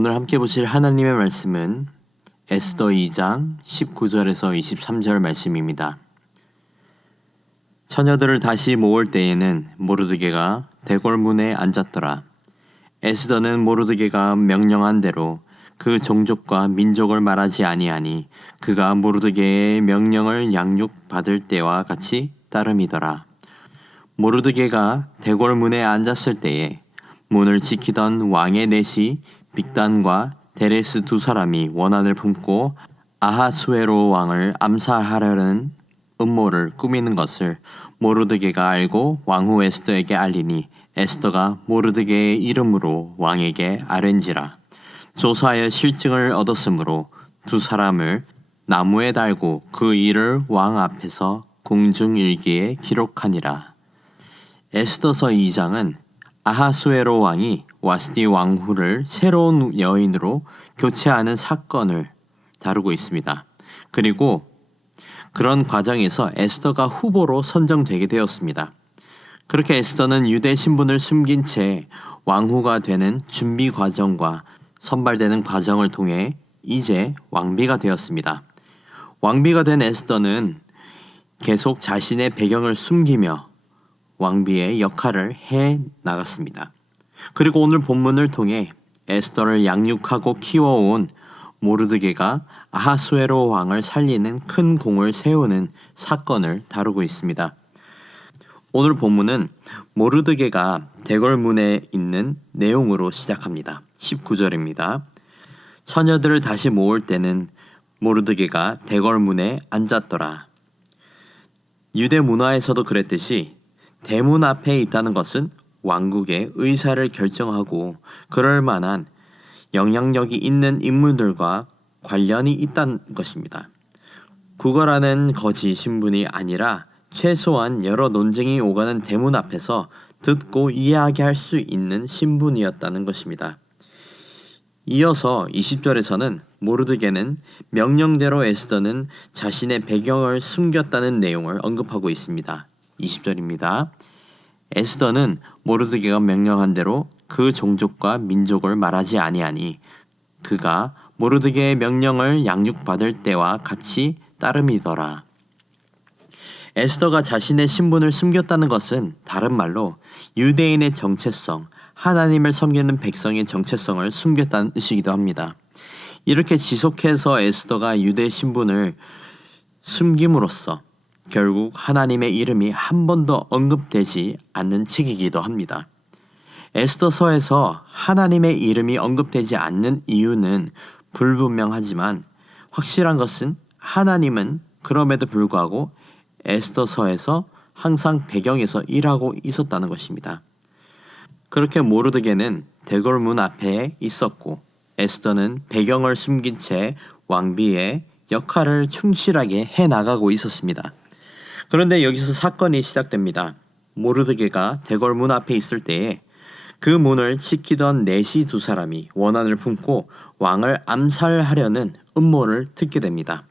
오늘 함께 보실 하나님의 말씀은 에스더 2장 19절에서 23절 말씀입니다. 처녀들을 다시 모을 때에는 모르드게가 대궐문에 앉았더라. 에스더는 모르드게가 명령한 대로 그 종족과 민족을 말하지 아니하니 그가 모르드게의 명령을 양육받을 때와 같이 따름이더라. 모르드게가 대궐문에 앉았을 때에 문을 지키던 왕의 넷이 빅단과 데레스 두 사람이 원한을 품고 아하수에로 왕을 암살하려는 음모를 꾸미는 것을 모르드게가 알고 왕후 에스더에게 알리니 에스더가 모르드게의 이름으로 왕에게 아뢰니라. 조사하여 실증을 얻었으므로 두 사람을 나무에 달고 그 일을 왕 앞에서 궁중일기에 기록하니라. 에스더서 2장은 아하수에로 왕이 와스디 왕후를 새로운 여인으로 교체하는 사건을 다루고 있습니다. 그리고 그런 과정에서 에스더가 후보로 선정되게 되었습니다. 그렇게 에스더는 유대 신분을 숨긴 채 왕후가 되는 준비 과정과 선발되는 과정을 통해 이제 왕비가 되었습니다. 왕비가 된 에스더는 계속 자신의 배경을 숨기며 왕비의 역할을 해 나갔습니다. 그리고 오늘 본문을 통해 에스더를 양육하고 키워온 모르드게가 아하수에로 왕을 살리는 큰 공을 세우는 사건을 다루고 있습니다. 오늘 본문은 모르드게가 대궐문에 있는 내용으로 시작합니다. 19절입니다. 처녀들을 다시 모을 때는 모르드게가 대궐문에 앉았더라. 유대 문화에서도 그랬듯이 대문 앞에 있다는 것은 왕국의 의사를 결정하고 그럴 만한 영향력이 있는 인물들과 관련이 있다는 것입니다. 구걸하는 거지 신분이 아니라 최소한 여러 논쟁이 오가는 대문 앞에서 듣고 이야기할 수 있는 신분이었다는 것입니다. 이어서 20절에서는 모르드게는 명령대로 에스더는 자신의 배경을 숨겼다는 내용을 언급하고 있습니다. 20절입니다. 에스더는 모르드게가 명령한 대로 그 종족과 민족을 말하지 아니하니 그가 모르드게의 명령을 양육받을 때와 같이 따름이더라. 에스더가 자신의 신분을 숨겼다는 것은 다른 말로 유대인의 정체성, 하나님을 섬기는 백성의 정체성을 숨겼다는 뜻이기도 합니다. 이렇게 지속해서 에스더가 유대 신분을 숨김으로써 결국 하나님의 이름이 한 번도 언급되지 않는 책이기도 합니다. 에스더서에서 하나님의 이름이 언급되지 않는 이유는 불분명하지만 확실한 것은 하나님은 그럼에도 불구하고 에스더서에서 항상 배경에서 일하고 있었다는 것입니다. 그렇게 모르드게는 대궐문 앞에 있었고 에스더는 배경을 숨긴 채 왕비의 역할을 충실하게 해나가고 있었습니다. 그런데 여기서 사건이 시작됩니다. 모르드게가 대궐문 앞에 있을 때에 그 문을 지키던 넷이 두 사람이 원한을 품고 왕을 암살하려는 음모를 듣게 됩니다.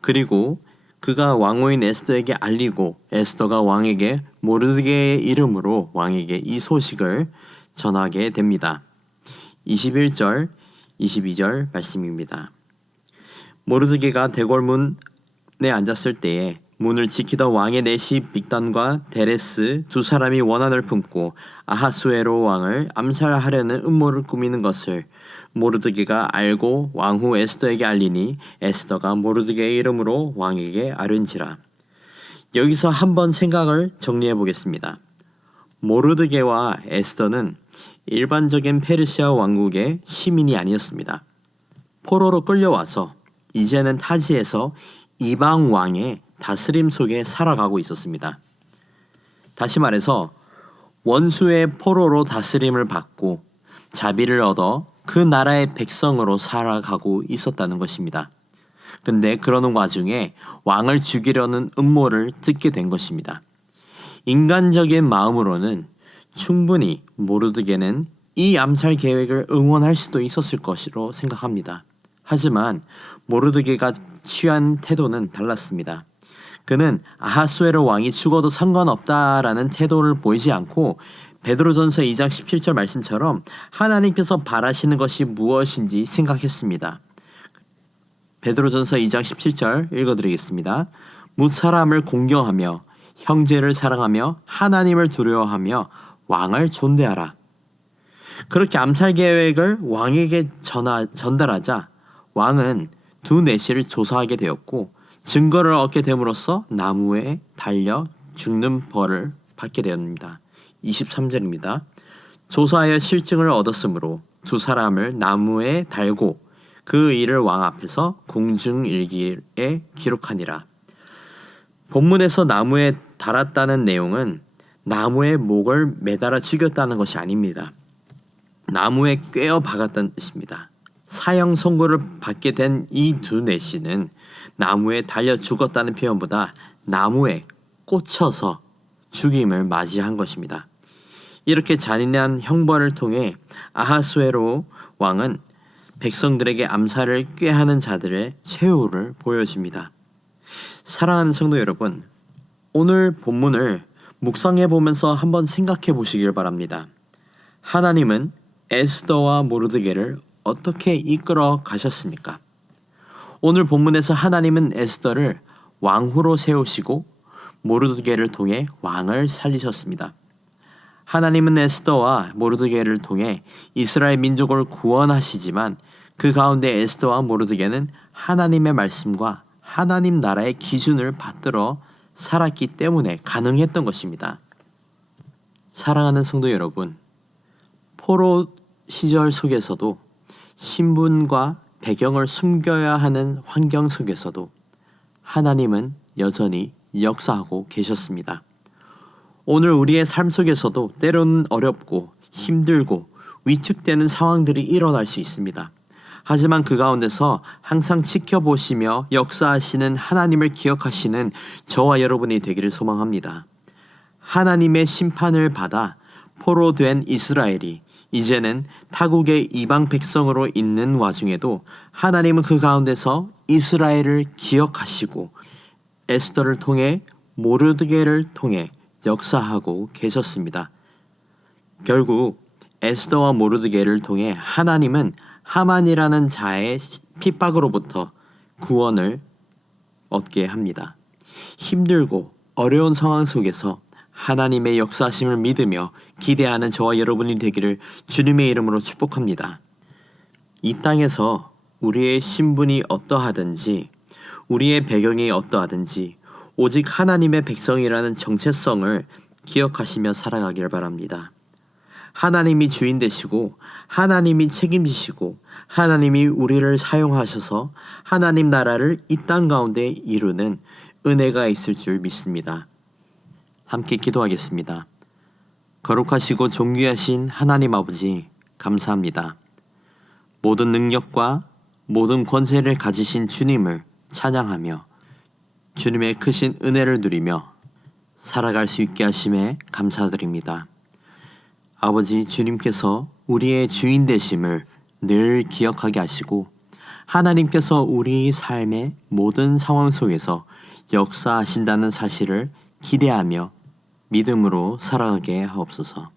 그리고 그가 왕후인 에스더에게 알리고 에스더가 왕에게 모르드게의 이름으로 왕에게 이 소식을 전하게 됩니다. 21절, 22절 말씀입니다. 모르드게가 대궐문에 앉았을 때에 문을 지키던 왕의 넷이 빅단과 데레스 두 사람이 원한을 품고 아하수에로 왕을 암살하려는 음모를 꾸미는 것을 모르드게가 알고 왕후 에스더에게 알리니 에스더가 모르드게의 이름으로 왕에게 아뢰니라. 여기서 한번 생각을 정리해 보겠습니다. 모르드게와 에스더는 일반적인 페르시아 왕국의 시민이 아니었습니다. 포로로 끌려와서 이제는 타지에서 이방 왕의 다스림 속에 살아가고 있었습니다. 다시 말해서 원수의 포로로 다스림을 받고 자비를 얻어 그 나라의 백성으로 살아가고 있었다는 것입니다. 근데 그러는 와중에 왕을 죽이려는 음모를 듣게 된 것입니다. 인간적인 마음으로는 충분히 모르드게는 이 암살 계획을 응원할 수도 있었을 것으로 생각합니다. 하지만 모르드게가 취한 태도는 달랐습니다. 그는 아하수에로 왕이 죽어도 상관없다라는 태도를 보이지 않고 베드로전서 2장 17절 말씀처럼 하나님께서 바라시는 것이 무엇인지 생각했습니다. 베드로전서 2장 17절 읽어드리겠습니다. 뭇 사람을 공경하며 형제를 사랑하며 하나님을 두려워하며 왕을 존대하라. 그렇게 암살 계획을 왕에게 전달하자 왕은 두 내시를 조사하게 되었고 증거를 얻게 됨으로써 나무에 달려 죽는 벌을 받게 되었습니다. 23절입니다. 조사하여 실증을 얻었으므로 두 사람을 나무에 달고 그 일을 왕 앞에서 공중일기에 기록하니라. 본문에서 나무에 달았다는 내용은 나무에 목을 매달아 죽였다는 것이 아닙니다. 나무에 꿰어 박았다는 뜻입니다. 사형 선고를 받게 된 이 두 내시는 나무에 달려 죽었다는 표현보다 나무에 꽂혀서 죽임을 맞이한 것입니다. 이렇게 잔인한 형벌을 통해 아하수에로 왕은 백성들에게 암살을 꾀하는 자들의 최후를 보여줍니다. 사랑하는 성도 여러분, 오늘 본문을 묵상해 보면서 한번 생각해 보시길 바랍니다. 하나님은 에스더와 모르드게를 어떻게 이끌어 가셨습니까? 오늘 본문에서 하나님은 에스더를 왕후로 세우시고 모르드게를 통해 왕을 살리셨습니다. 하나님은 에스더와 모르드게를 통해 이스라엘 민족을 구원하시지만 그 가운데 에스더와 모르드게는 하나님의 말씀과 하나님 나라의 기준을 받들어 살았기 때문에 가능했던 것입니다. 사랑하는 성도 여러분, 포로 시절 속에서도 신분과 배경을 숨겨야 하는 환경 속에서도 하나님은 여전히 역사하고 계셨습니다. 오늘 우리의 삶 속에서도 때로는 어렵고 힘들고 위축되는 상황들이 일어날 수 있습니다. 하지만 그 가운데서 항상 지켜보시며 역사하시는 하나님을 기억하시는 저와 여러분이 되기를 소망합니다. 하나님의 심판을 받아 포로된 이스라엘이 이제는 타국의 이방 백성으로 있는 와중에도 하나님은 그 가운데서 이스라엘을 기억하시고 에스더를 통해 모르드게를 통해 역사하고 계셨습니다. 결국 에스더와 모르드게를 통해 하나님은 하만이라는 자의 핍박으로부터 구원을 얻게 합니다. 힘들고 어려운 상황 속에서 하나님의 역사심을 믿으며 기대하는 저와 여러분이 되기를 주님의 이름으로 축복합니다. 이 땅에서 우리의 신분이 어떠하든지 우리의 배경이 어떠하든지 오직 하나님의 백성이라는 정체성을 기억하시며 살아가길 바랍니다. 하나님이 주인 되시고 하나님이 책임지시고 하나님이 우리를 사용하셔서 하나님 나라를 이 땅 가운데 이루는 은혜가 있을 줄 믿습니다. 함께 기도하겠습니다. 거룩하시고 존귀하신 하나님 아버지, 감사합니다. 모든 능력과 모든 권세를 가지신 주님을 찬양하며 주님의 크신 은혜를 누리며 살아갈 수 있게 하심에 감사드립니다. 아버지, 주님께서 우리의 주인 되심을 늘 기억하게 하시고 하나님께서 우리 삶의 모든 상황 속에서 역사하신다는 사실을 기대하며 믿음으로 살아가게 하옵소서.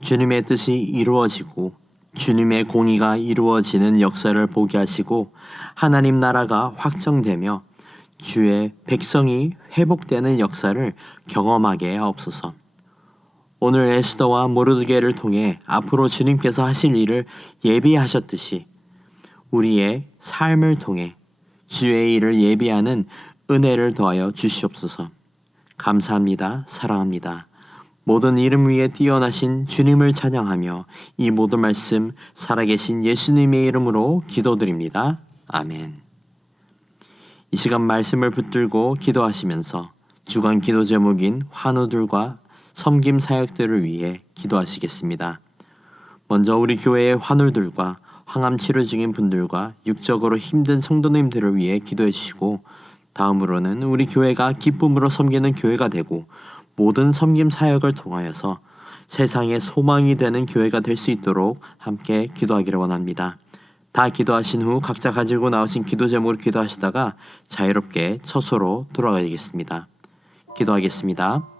주님의 뜻이 이루어지고 주님의 공의가 이루어지는 역사를 보게 하시고 하나님 나라가 확정되며 주의 백성이 회복되는 역사를 경험하게 하옵소서. 오늘 에스더와 모르드게를 통해 앞으로 주님께서 하실 일을 예비하셨듯이 우리의 삶을 통해 주의 일을 예비하는 은혜를 더하여 주시옵소서. 감사합니다. 사랑합니다. 모든 이름 위에 뛰어나신 주님을 찬양하며 이 모든 말씀 살아계신 예수님의 이름으로 기도드립니다. 아멘. 이 시간 말씀을 붙들고 기도하시면서 주간 기도 제목인 환우들과 섬김 사역들을 위해 기도하시겠습니다. 먼저 우리 교회의 환우들과 항암 치료 중인 분들과 육적으로 힘든 성도님들을 위해 기도해 주시고 다음으로는 우리 교회가 기쁨으로 섬기는 교회가 되고 모든 섬김 사역을 통하여서 세상의 소망이 되는 교회가 될 수 있도록 함께 기도하기를 원합니다. 다 기도하신 후 각자 가지고 나오신 기도 제목을 기도하시다가 자유롭게 처소로 돌아가야겠습니다. 기도하겠습니다.